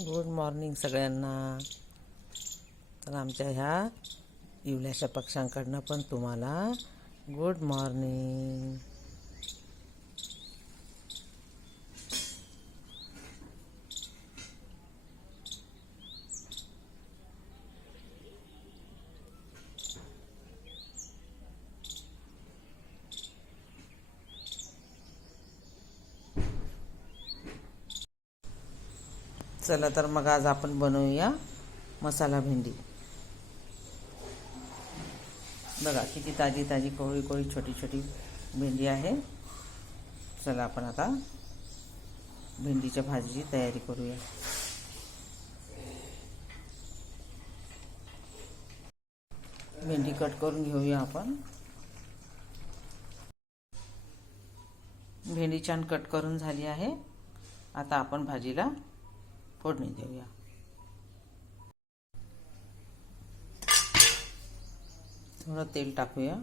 Good morning सगळ्यांना. तर आमच्या ह्या इवल्याच्या पक्षांकडनं पण तुम्हाला गुड मॉर्निंग. चला तर मग आज आपण बनवूया मसाला भेंडी. बघा किती ताजी ताजी कोळी कोळी छोटी छोटी भेंडी आहे. चला आपण आता भेंडीच्या भाजीची तयारी करूया. भेंडी कट करून घेऊया आपण. भेंडी छान कट करून झाली आहे. आता आपण भाजीला फोडणी देऊया थोडं तेल टाकूया।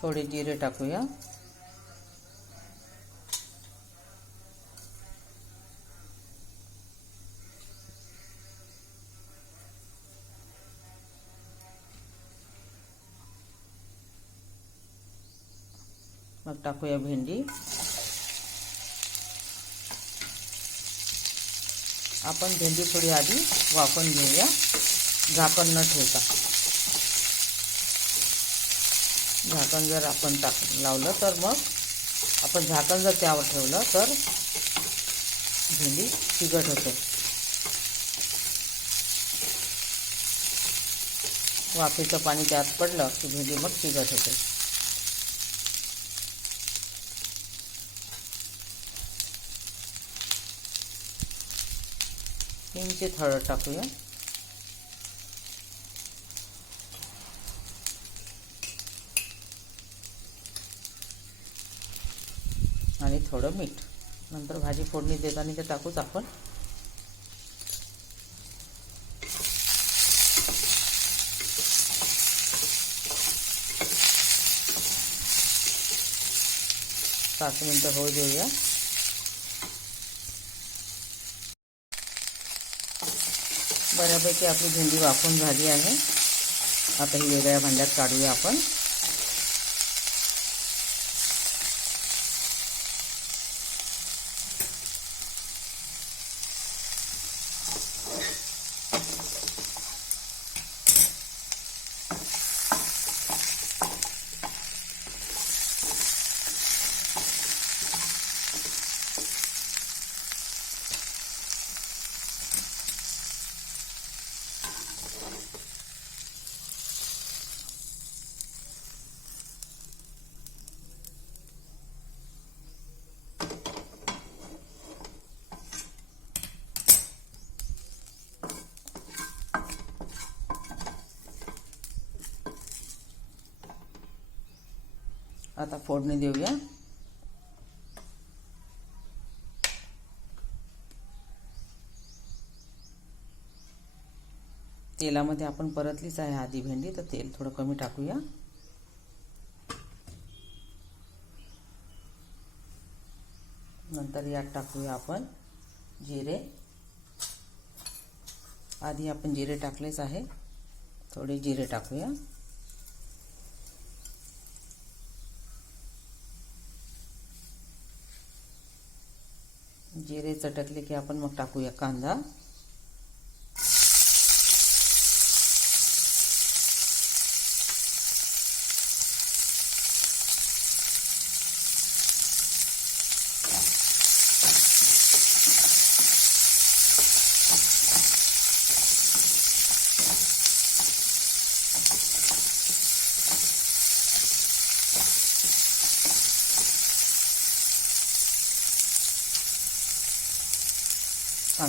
थोडे जिरे टाकूया मग टाकूया भेंडी। आपण भेंडी थोडी आधी वाफून घेऊया, झाकण न ठेवता। झाकण जर आपण टाक लावलं तर मग आपण झाकण जर त्यावर ठेवलं तर भेंडी चिकट होते. वाफेचं पाणी त्यात पडलं की भेंडी मग चिकट होते. हिंगचे थळ टाकूया. आणि थोडं मीठ. नंतर भाजी फोडणी देताना ते टाकूच आपण. पाच मिनटं होऊ देऊया. बऱ्यापैकी आपली भेंडी वाफून झाली आहे. आता ही वेगळ्या भांड्यात काढूया आपण. आता फोडणी देऊया. तेलामध्ये आपण परतलीच आहे आधी भेंडी तर तेल थोडं कमी टाकूया. नंतर यात टाकूया आपण जिरे. आधी आपण जिरे टाकलेच आहे. थोडे जिरे टाकूया. जिरे चटकले की आपण मग टाकूया कांदा.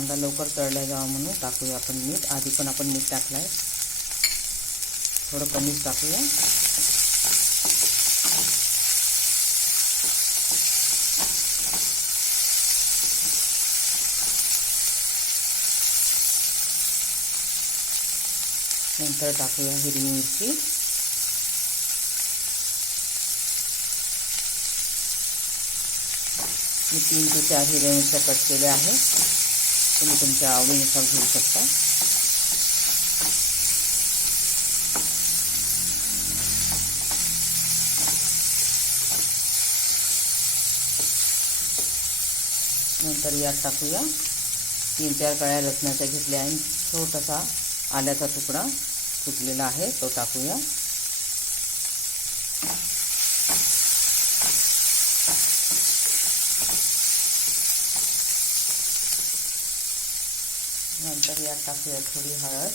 कांदा लवकर तळला जावा अपन मीठ आधी पण मीठ टाकलं थोड़ा कमी टाकू टाकूया नंतर टाकूया हिरवी मिरची। तीन से चार हिरे मिर्च कट के तुम्ही तुमच्या आवडीनुसार घेऊ शकता. नंतर यात टाकूया. तीन चार कळ्या लसणाच्या घेतल्या आणि छोटासा आल्याचा तुकडा तुटलेला आहे तो टाकूया. नंतर यात टाकूया थोडी हळद.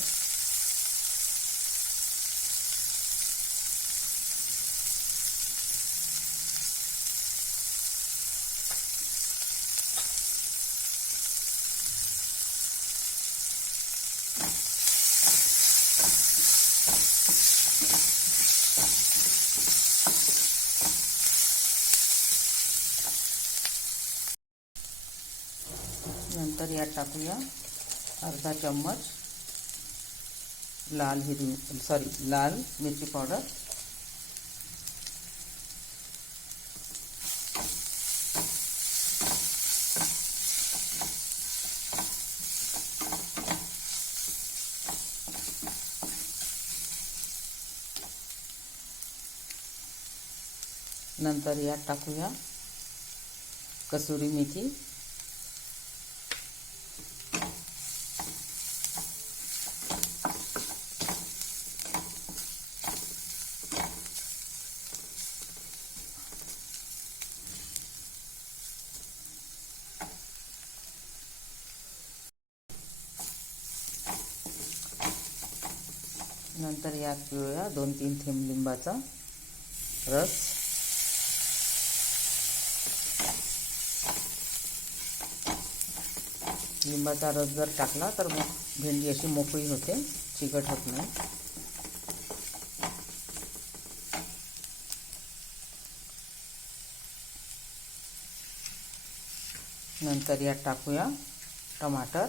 नंतर यात टाकूया. अर्धा चम्मच लाल हिरवी सॉरी लाल मिरची पावडर. नंतर यात टाकूया कसुरी मेथी. नंतर यात पिळूया दोन तीन थेंब लिंबाचा रस. लिंबाचा रस जर टाकला तर मग भेंडी अशी मोकळी होते चिकट होत नाही. नंतर यात टाकूया टमाटर.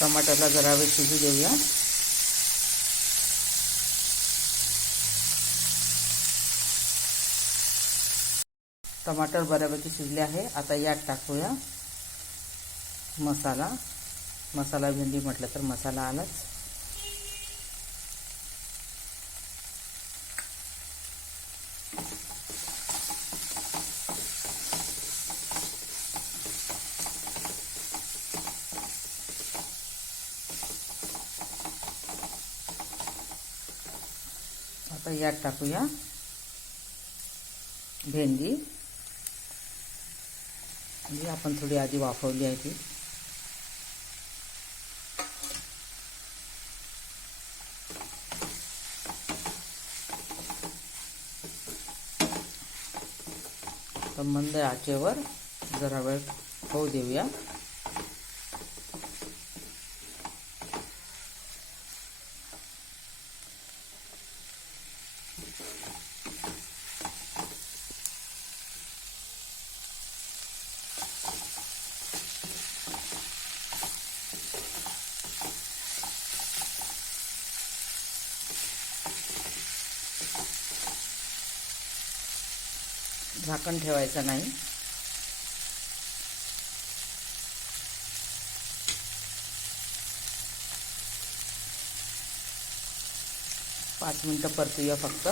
टमाटरला जरा वेळ शिजू देऊया टमाटर बऱ्यापैकी शिजले आहे. आता यात टाकूया मसाला. मसाला भेंडी म्हटलं तर मसाला आलाच. आता यात टाकूया. भेंडी. जी आपण थोडी आधी वाफवली आहे ती. मंद आचेवर जरा वेळ होऊ देऊया. झाकण ठेवायचं नाही. पाच मिनटं परतूया फक्त.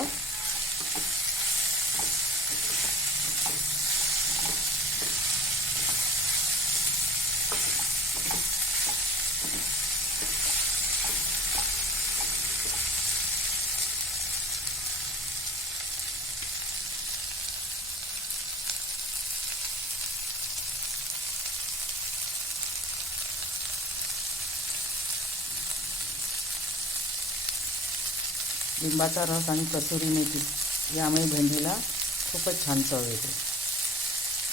लिंबाचा रस आणि कसुरी मेथी यामुळे भेंडीला खूपच छान चव येते.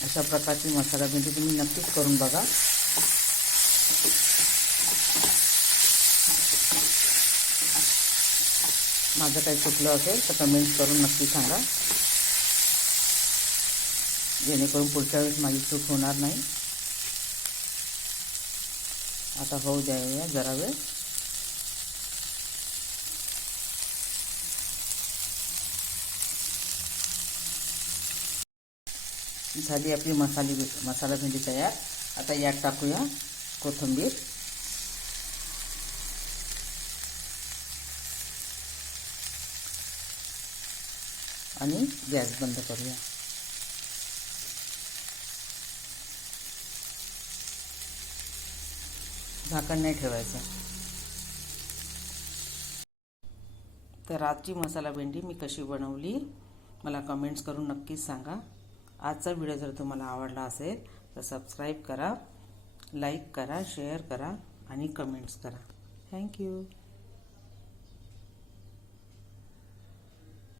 अशा प्रकारची मसाला भेंडी तुम्ही नक्कीच करून बघा. माझं काही चुकलं असेल तर कमेंट करून नक्की सांगा. जेणेकरून पुढच्या वेळेस माझी चूक होणार नाही. आता होऊ द्यावे जरा वेळ. झाली आपली मसाली मसाला भेंडी तयार. आता यात टाकूया कोथिंबीर. आणि गॅस बंद करूया. झाकण नाही ठेवायचं. तर आजची मसाला भेंडी मी कशी बनवली मला कमेंट्स करून नक्कीच सांगा. आजचा व्हिडिओ जर तुम्हाला आवडला असेल तर सबस्क्राईब करा लाईक करा शेअर करा आणि कमेंट्स करा. थँक्यू